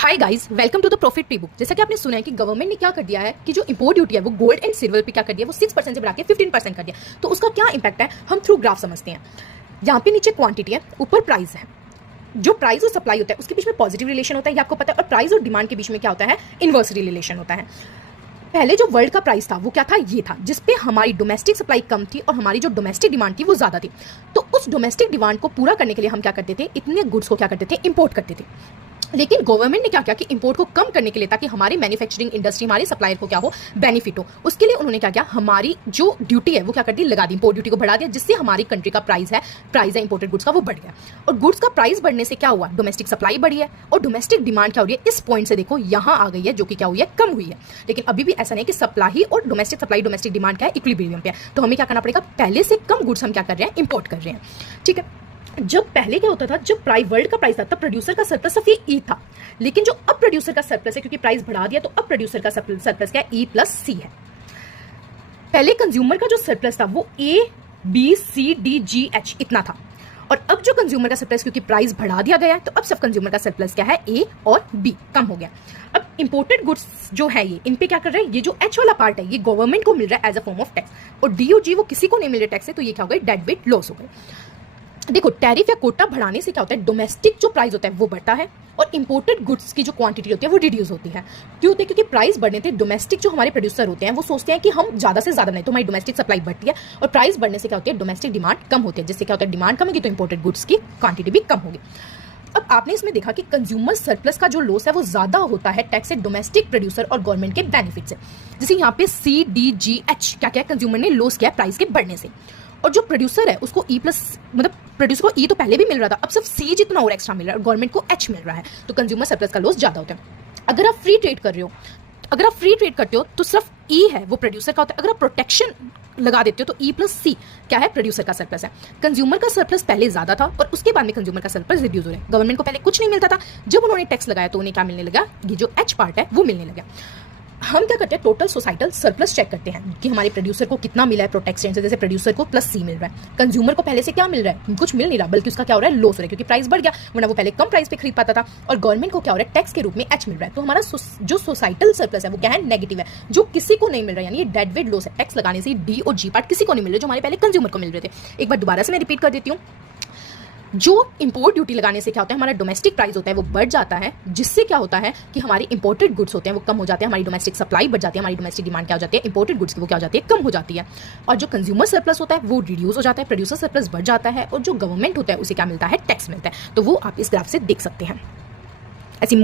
Hi guys, welcome to the profit pre book. जैसा कि आपने सुना है कि गवर्नमेंट ने क्या कर दिया है कि जो इंपोर्ट ड्यूटी है वो गोल्ड एंड सिल्वर पे क्या कर दिया, वो 6% से बढ़ा के 15% कर दिया। तो उसका क्या इंपैक्ट है हम थ्रू ग्राफ समझते हैं। यहाँ पे नीचे क्वांटिटी है, ऊपर प्राइस है। जो प्राइस और सप्लाई होता है उसके बीच में पॉजिटिव रिलेशन होता है, ये आपको पता है। और प्राइस और डिमांड के बीच में क्या होता है, इनवर्स रिलेशन होता है। पहले जो वर्ल्ड का प्राइस था वो क्या था, ये था जिसपे हमारी डोमेस्टिक सप्लाई कम थी और हमारी जो डोमेस्टिक डिमांड थी वो ज्यादा थी। तो उस डोमेस्टिक डिमांड को पूरा करने के लिए हम क्या करते थे, इतने गुड्स को क्या करते थे, इंपोर्ट करते थे। लेकिन गवर्नमेंट ने क्या किया कि इंपोर्ट को कम करने के लिए, ताकि हमारी मैन्युफैक्चरिंग इंडस्ट्री, हमारे सप्लायर को क्या हो, बेनिफिट हो, उसके लिए उन्होंने क्या किया, हमारी जो ड्यूटी है वो क्या कर दी, लगा दी, इंपोर्ट ड्यूटी को बढ़ा दिया, जिससे हमारी कंट्री का प्राइस है इंपोर्टेड गुड्स का, वो बढ़ गया। और गुड्स का प्राइस बढ़ने से क्या हुआ, डोमेस्टिक सप्लाई बढ़ी है और डोमेस्टिक डिमांड क्या हो रही है, इस पॉइंट से देखो यहाँ आ गई है, जो कि क्या हुई है, कम हुई है। लेकिन अभी भी ऐसा नहीं कि सप्लाई और डोमेस्टिक सप्लाई, डोमेस्टिक डिमांड क्या है, इक्विलिब्रियम पे है। तो हमें क्या करना पड़ेगा, पहले से कम गुड्स हम क्या कर रहे हैं, इंपोर्ट कर रहे हैं। ठीक है। जब पहले क्या होता था, जब वर्ल्ड का प्राइस था तब प्रोड्यूसर का सरप्लस सिर्फ ई था। लेकिन जो अब प्रोड्यूसर का सरप्लस है, क्योंकि प्राइस बढ़ा दिया, तो अब प्रोड्यूसर का सरप्लस क्या है, ई प्लस सी है। पहले कंज्यूमर का जो सरप्लस था वो A B C D G H इतना था, और अब जो कंज्यूमर का सरप्लस, क्योंकि प्राइस बढ़ा दिया गया है, तो अब सब कंज्यूमर का सरप्लस क्या है, ए और बी, कम हो गया। अब इंपोर्टेड गुड्स जो है ये, इन पे क्या कर रहे हैं, ये जो एच वाला पार्ट है ये गवर्नमेंट को मिल रहा है as a form of tax, और डी और जी वो किसी को नहीं मिल रहे टैक्स से। तो ये क्या हो गया, डेड वेट लॉस हो गए। देखो, टैरिफ या कोटा बढ़ाने से क्या होता है, डोमेस्टिक जो प्राइस होता है वो बढ़ता है और इंपोर्टेड गुड्स की जो क्वांटिटी होती है वो रिड्यूस होती है। क्यों होती है, क्योंकि प्राइस बढ़ने से डोमेस्टिक जो हमारे प्रोड्यूसर होते हैं वो सोचते हैं कि हम ज्यादा से ज्यादा नहीं, तो हमारी डोमेस्टिक सप्लाई बढ़ती है, और प्राइस बढ़ने से क्या होती है, डोमेस्टिक डिमांड कम होती है, जिससे क्या होता है, डिमांड कम होगी तो इंपोर्टेड गुड्स की क्वांटिटी भी कम होगी। अब आपने इसमें देखा कि कंज्यूमर सरप्लस का जो लॉस है वो ज्यादा होता है टैक्स से, डोमेस्टिक प्रोड्यूसर और गवर्नमेंट के बेनिफिट से। जैसे यहाँ पे सी डी जी एच क्या क्या कंज्यूमर ने लॉस किया प्राइस के बढ़ने से, और जो प्रोड्यूसर है उसको ई प्लस, मतलब प्रोड्यूसर को ई तो पहले भी मिल रहा था, अब सिर्फ सी जितना और एक्स्ट्रा मिल रहा है, और गवर्नमेंट को एच मिल रहा है, तो कंज्यूमर सरप्लस का लॉस ज्यादा होता है। अगर आप फ्री ट्रेड कर रहे हो, अगर आप फ्री ट्रेड करते हो तो सिर्फ ई है वो प्रोड्यूसर का होता है। अगर आप प्रोटेक्शन लगा देते हो तो ई प्लस सी क्या है, प्रोड्यूसर का सरप्लस है। कंज्यूमर का सरप्लस पहले ज्यादा था और उसके बाद में कंज्यूमर का सरप्लस रिड्यूस हो रहा है। गवर्नमेंट को पहले कुछ नहीं मिलता था, जब उन्होंने टैक्स लगाया तो उन्हें क्या मिलने लगा, ये जो एच पार्ट है वो मिलने लगा। हम क्या करते हैं, टोटल सोसाइटल सरप्लस चेक करते हैं कि हमारे प्रोड्यूसर को कितना मिला है प्रोटेक्शन से। जैसे प्रोड्यूसर को प्लस सी मिल रहा है, कंज्यूमर को पहले से क्या मिल रहा है, कुछ मिल नहीं रहा, बल्कि उसका क्या हो रहा है, लॉस हो रहा है, क्योंकि प्राइस बढ़ गया, वरना वो पहले कम प्राइस पे खरीद पाता था। और गवर्नमेंट को क्या हो रहा है, टैक्स के रूप में एच मिल रहा है। तो हमारा जो सोसाइटल सरप्लस है वो क्या है, नेगेटिव है, जो किसी को नहीं मिल रहा है, यानी ये डेड वेट लॉस है। टैक्स लगाने से डी और जी पार्ट किसी को नहीं मिल रहे, जो हमारे पहले कंज्यूमर को मिल रहे थे। एक बार दोबारा से मैं रिपीट कर देती हूँ। जो इंपोर्ट ड्यूटी लगाने से क्या होता है, हमारा डोमेस्टिक प्राइस होता है वो बढ़ जाता है, जिससे क्या होता है कि हमारी इंपोर्टेड गुड्स होते हैं वो कम हो जाते हैं, हमारी डोमेस्टिक सप्लाई बढ़ जाती है, हमारी डोमेस्टिक डिमांड क्या हो जाती है, इंपोर्टेड गुड्स की वो क्या हो जाती है, कम हो जाती है। और जो कंज्यूमर सरप्लस होता है वो रिड्यूस हो जाता है, प्रोड्यूसर सरप्लस बढ़ जाता है, और जो गवर्नमेंट होता है उसे क्या मिलता है, टैक्स मिलता है। तो वो आप इस ग्राफ से देख सकते हैं। ऐसी